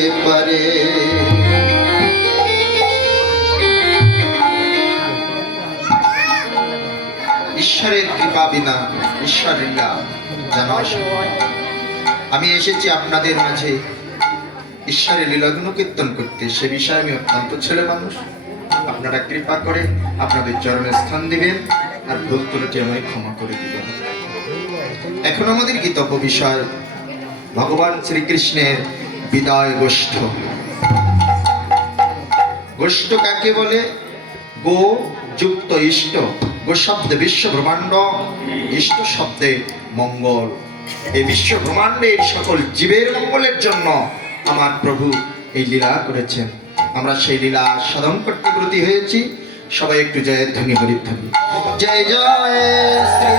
পারে। ঈশ্বরের কৃপা বিনা ঈশ্বর লীলা জানা অসম্ভব। আমি এসেছি আপনাদের মাঝে ঈশ্বরের লীলাগুলো কীর্তন করতে, সে বিষয়ে আমি অত্যন্ত ছেলে মানুষ। আপনারা কৃপা করে আপনাদের চরণে স্থান দিবেন আর ভুল ত্রুটি আমায় ক্ষমা করে দিবেন। এখন আমাদের গীতব্য বিষয় ভগবান শ্রীকৃষ্ণের বিদায় গোষ্ঠ। গোষ্ঠ কাকে বলে? গো যুক্ত ইষ্ট। গো শব্দে বিশ্ব ব্রহ্মাণ্ড, ইষ্ট শব্দে মঙ্গল। এই বিশ্ব ব্রহ্মাণ্ডের সকল জীবের মঙ্গলের জন্য আমার প্রভু এই লীলা করেছেন। আমরা সেই লীলা সাধন করতে ব্রতী হয়েছি। সবাই একটু জয় ধ্বনি হরিধ্বনি। জয় জয় শ্রী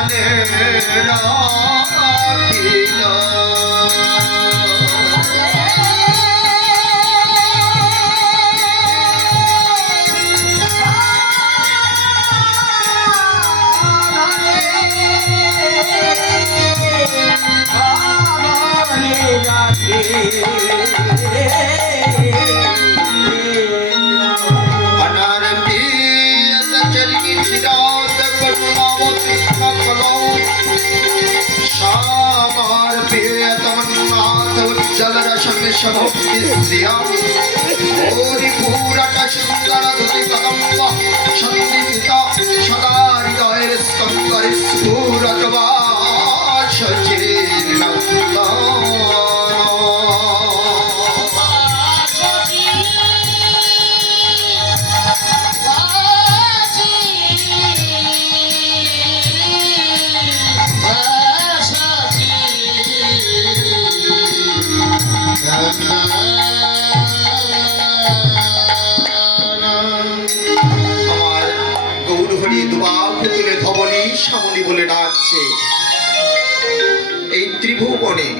মনে রাখিল শ্যামলী বলে ডাকছে। এই ত্রিভুবনে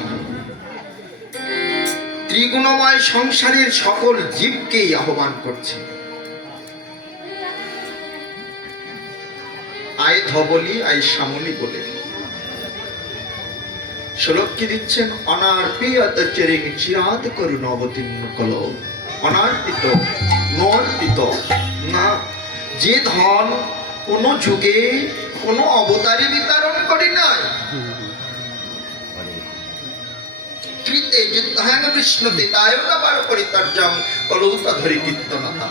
ত্রিগুণময় সংসারের সকল জীবকেই আহ্বান করছে। আয় ধবলি আয় শ্যামলী বলে শ্লোক কি দিচ্ছেন? অনার্পিত চরিং চিরাত করুণ অবতীর্ণ কল। অনার্পিত নর্পিত না, যে ধন কোন যুগে কোন অবতারে বিতরণ করি নাই। কৃতে যুদ্ধাং বিষ্ণুতে তায়না বার পরিতর্যং কলৌতা ধরি কীর্তনতা।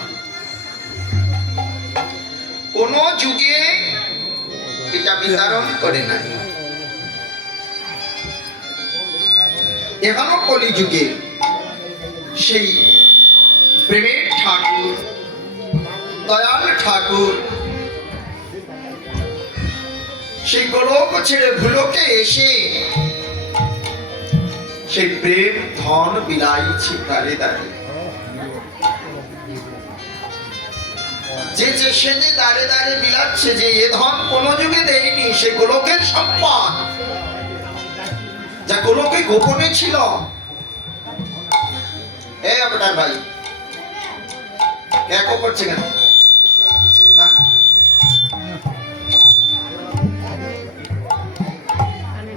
কোন যুগে এটা বিতরণ করে নাই। এখনো কলি যুগে সেই প্রেমের ঠাকুর দয়াল ঠাকুর সেই গোলক ছেড়ে ভুলোকে এসে সেই প্রেম ধন বিলাইছে দাঁড়ে দাঁড়িয়ে। যে সে যে দাঁড়ে দাঁড়িয়ে বিলাচ্ছে, যে এ ধন কোন যুগে দেয়নি, সে গোলকের সম্পদ যা গোলকে গোপনে ছিল। এ আপনার ভাই এক করছে কেন?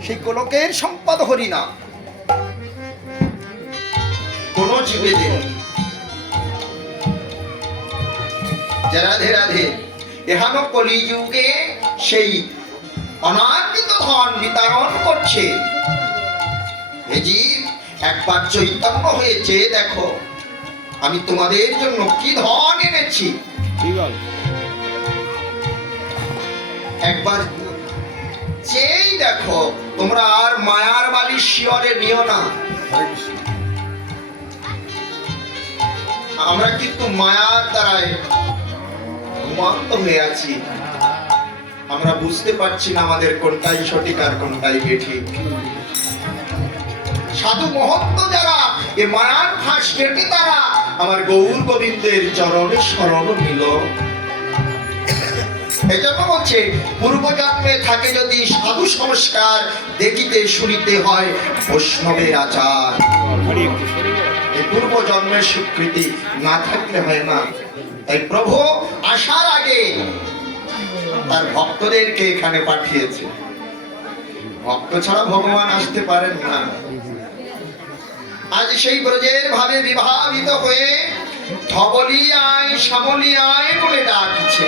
সেই গোলকের সম্পদ হরিনা কোন জীবে দেন। রাধে রাধে। এহানো কলিযুগে সেই অনার্পিত ধন বিতরণ করছে। এই জীব একবার চৈতন্য হয়েছে, দেখো আমি তোমাদের জন্য কি ধন এনেছি। একবার যেই দেখো, তোমরা আর মায়ার বালি শিয়রে নিও না। আমরা কিন্তু মায়ার দ্বারাই ঘুমান্ত হয়ে আছি। আমরা বুঝতে পারছি না আমাদের কোনটাই সঠিক আর কোনটাই বেঠিক। সাধু মহত্ব যারা এ মায়ার ফাঁস কেটে তারা আমার গৌর গোবিন্দের চরণে শরণ নিল। এই জন্য বলছে, পূর্বজন্মে থাকে যদি সাধু সংস্কার, দেখিতে শুনিতে হয় বৈষ্ণবের আচার। এই পূর্ব জন্মের স্বীকৃতি না থাকলে হয় না। তাই প্রভু আসার আগে তার ভক্তদেরকে এখানে পাঠিয়েছে। ভক্ত ছাড়া ভগবান আসতে পারেন না। আজ সেই ব্রজের ভাবে বিভাবিত হয়ে ধবলি আয় শ্যামলী আয় বলে ডাকছে।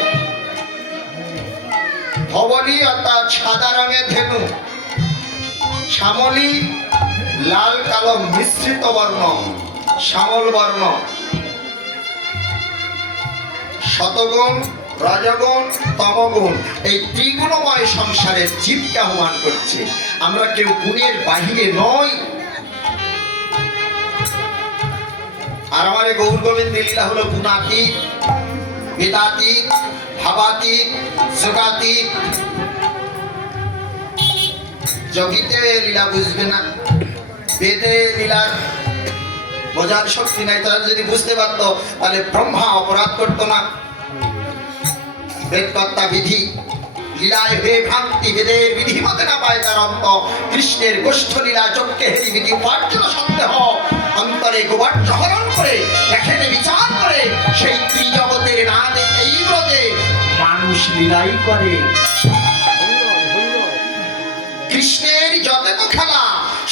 ধবলি অর্থাৎ সাদা রঙের ধেনু, শ্যামলী লাল কালো মিশ্রিত বর্ণ, শ্যামল বর্ণ। শতগুণ রজগুণ তমগুণ, এই ত্রিগুণময় সংসারের জীবকে আহ্বান করছে। আমরা কেউ গুণের বাহিরে নই। আর আমার গৌর গোবিন্দ লীলা হলো গুণাতীত, বেদাতীত, ভাবাতীত, যোগাতীত। যোগীতে লীলা বুঝবে না, বেদে লীলার বোঝার শক্তি নাই। তারা যদি বুঝতে পারতো তাহলে ব্রহ্মা অপরাধ করতো না। বেদকর্তা বিধি লীলায় হয়ে ভ্রান্তি ভেদের বিধিমতে না পায় তার অন্ত। কৃষ্ণের গোষ্ঠ লীলা চক্ষে হেরি বিধি উপার্জন সন্দেহ, অন্তরে গোবার্য হরণ করে দেখেন বিচার করে সেই ত্রিজগতের না এই ব্রজে মানুষ লীলাই করে। কৃষ্ণের যত খেলা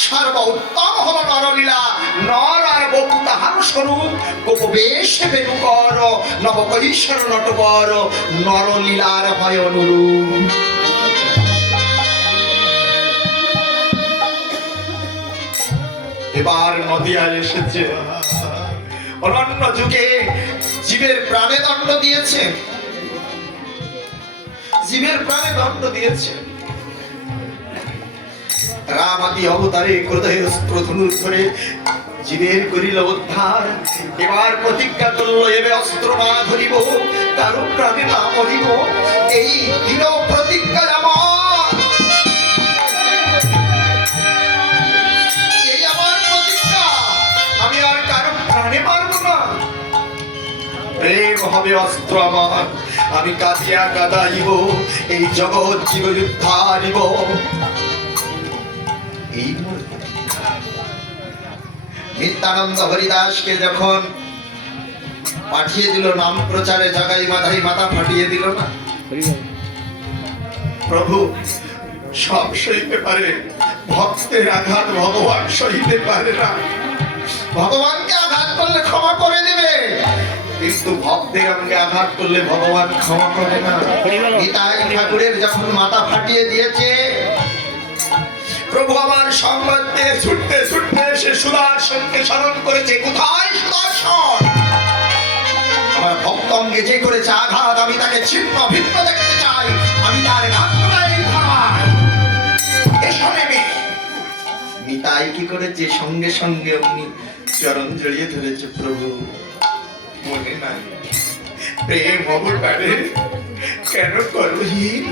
সর্ব উত্তম হল নরলীলা। নর আর বপু তাহার স্বরূপ, গোপবেশ বেণুকর, নবকৈশ্বর নটবর, নরলীলার হয় অনুরূপ। এবার নদিয়া এসেছে, অনন্য যুগে জীবের প্রাণে দণ্ড দিয়েছে, জীবের প্রাণে দণ্ড দিয়েছে। রাম আদি অবতারে ক্রোধে অস্ত্র ধনুর ধরে জীবের করিল উদ্ধার। এবার প্রতিজ্ঞা করল এবে অস্ত্র না ধরিব, কারো প্রাণে না মরিব। এই দৃঢ় প্রতিজ্ঞা আমার, এই আমার প্রতিজ্ঞা, আমি আর কারো প্রাণে মারব না। প্রেম হবে অস্ত্র আমার, আমি কাঁদিয়া কাঁদাইব, এই জগৎ জীব উদ্ধারিব। নিত্যানন্দ হরিদাসকে যখন পাঠিয়ে দিল নাম প্রচারে, জাগাই মাথায় মাথা ফাটিয়ে দিল না? প্রভু সব সইতে পারে, ভক্তের আঘাত ভগবান সইতে পারে না। ভগবানকে আঘাত করলে ক্ষমা করে দেবে, কিন্তু ভক্তের অঙ্গে আঘাত করলে ভগবান ক্ষমা করে না। নিতাই ঠাকুরের যখন মাথা ফাটিয়ে দিয়েছে, প্রভু আমার সংবাদ দিয়ে ছুটতে ছুটতে এসে সুদর্শনকে স্মরণ করেছে। কোথায় সুদর্শন? আমার ভক্ত অঙ্গে যে করেছে আঘাত, আমি তাকে ছিন্ন ভিন্ন দেখতে চাই, আমি তার নিতাই কি করেছে? সঙ্গে সঙ্গে অমনি চরণ জড়িয়ে ধরেছে। প্রভু মনে নাই প্রেম অবতারে কেন করহীন?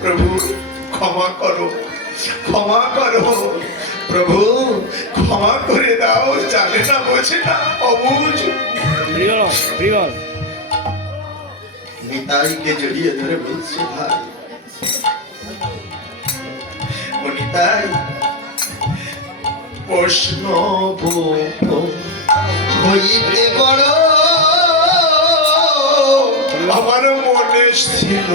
প্রভু ক্ষমা করো, ক্ষমা করো, প্রভু ক্ষমা করে দাও। জানে না, বোঝে না, অবুঝ। নিতাইকে জড়িয়ে ধরে বলছে, ভাই ও নিতাই, প্রশ্ন হইতে বড় আমার মনে ছিল,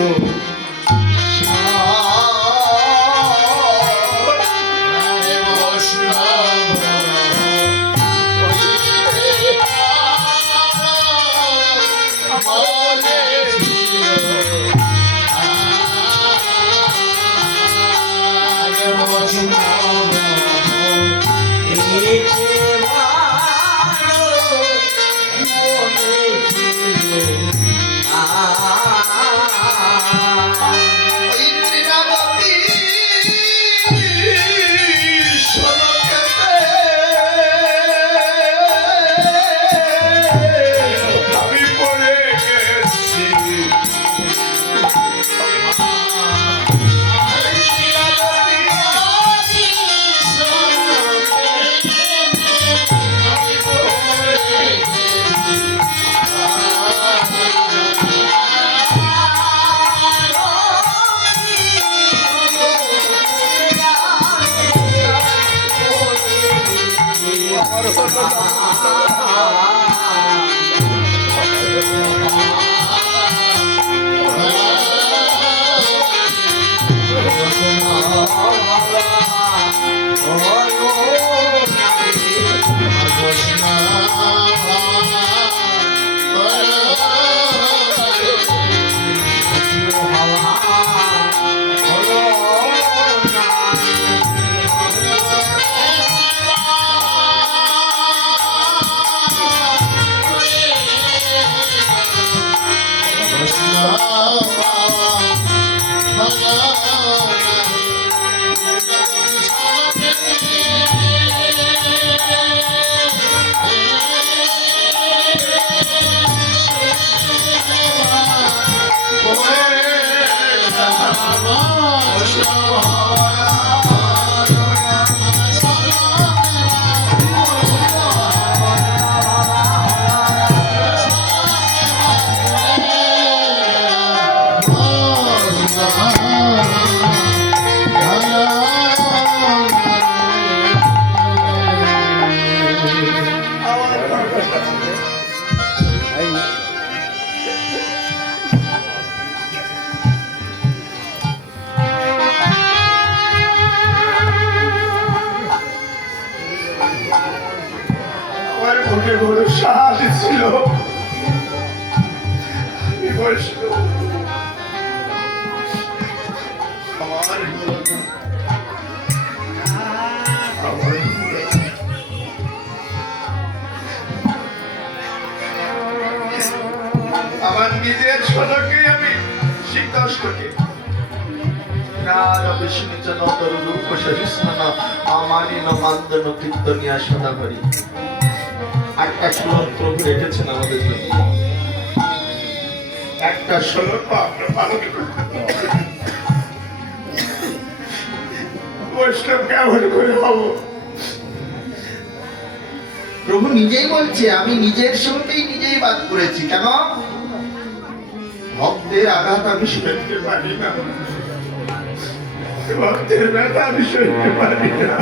ছিল আমি বৈষ্ণব আমার হলো না। আমার হলো না। আমার নিজের সনকে আমি শিক্ষাস করি আমারই নমান্দন কীর্তনিয়া সদা করি। একটা শ্লোক প্রভু রেখেছেন আমাদের জন্য, একটা শ্লোক আমরা পালন করি। বৈষ্ণব কেমন করে হব? প্রভু নিজেই বলছে আমি নিজের সঙ্গেই নিজেই বাদ করেছি। কেন? ভক্তের আঘাত আমি সইতে পারি না, ভক্তের ব্যথা আমি সইতে পারি না।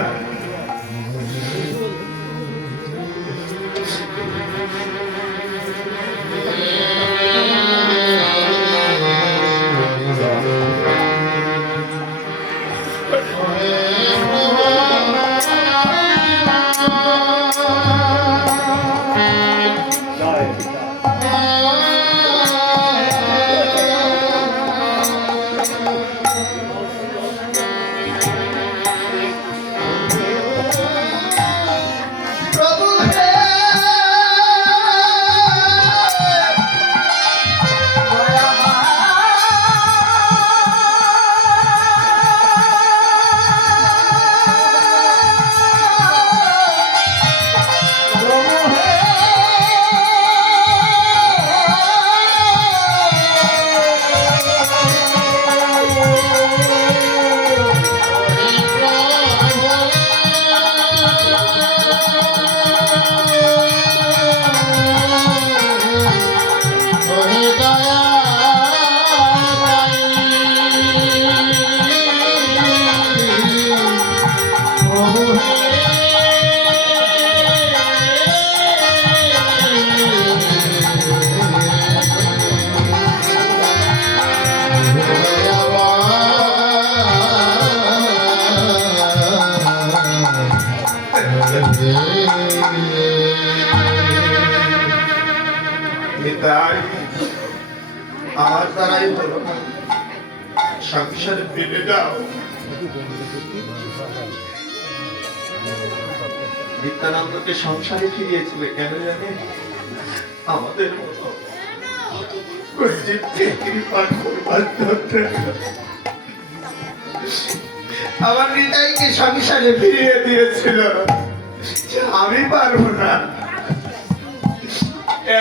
আমার দ্বারাই হলো না, সংসারে ফিরে যাও। নিত্যানন্দকে সংসারে ফিরিয়েছিলে কেন জানে? আমাদের মতো আমার হৃদয়কে সংসারে ফিরিয়ে দিয়েছিল। আমি পারবো না।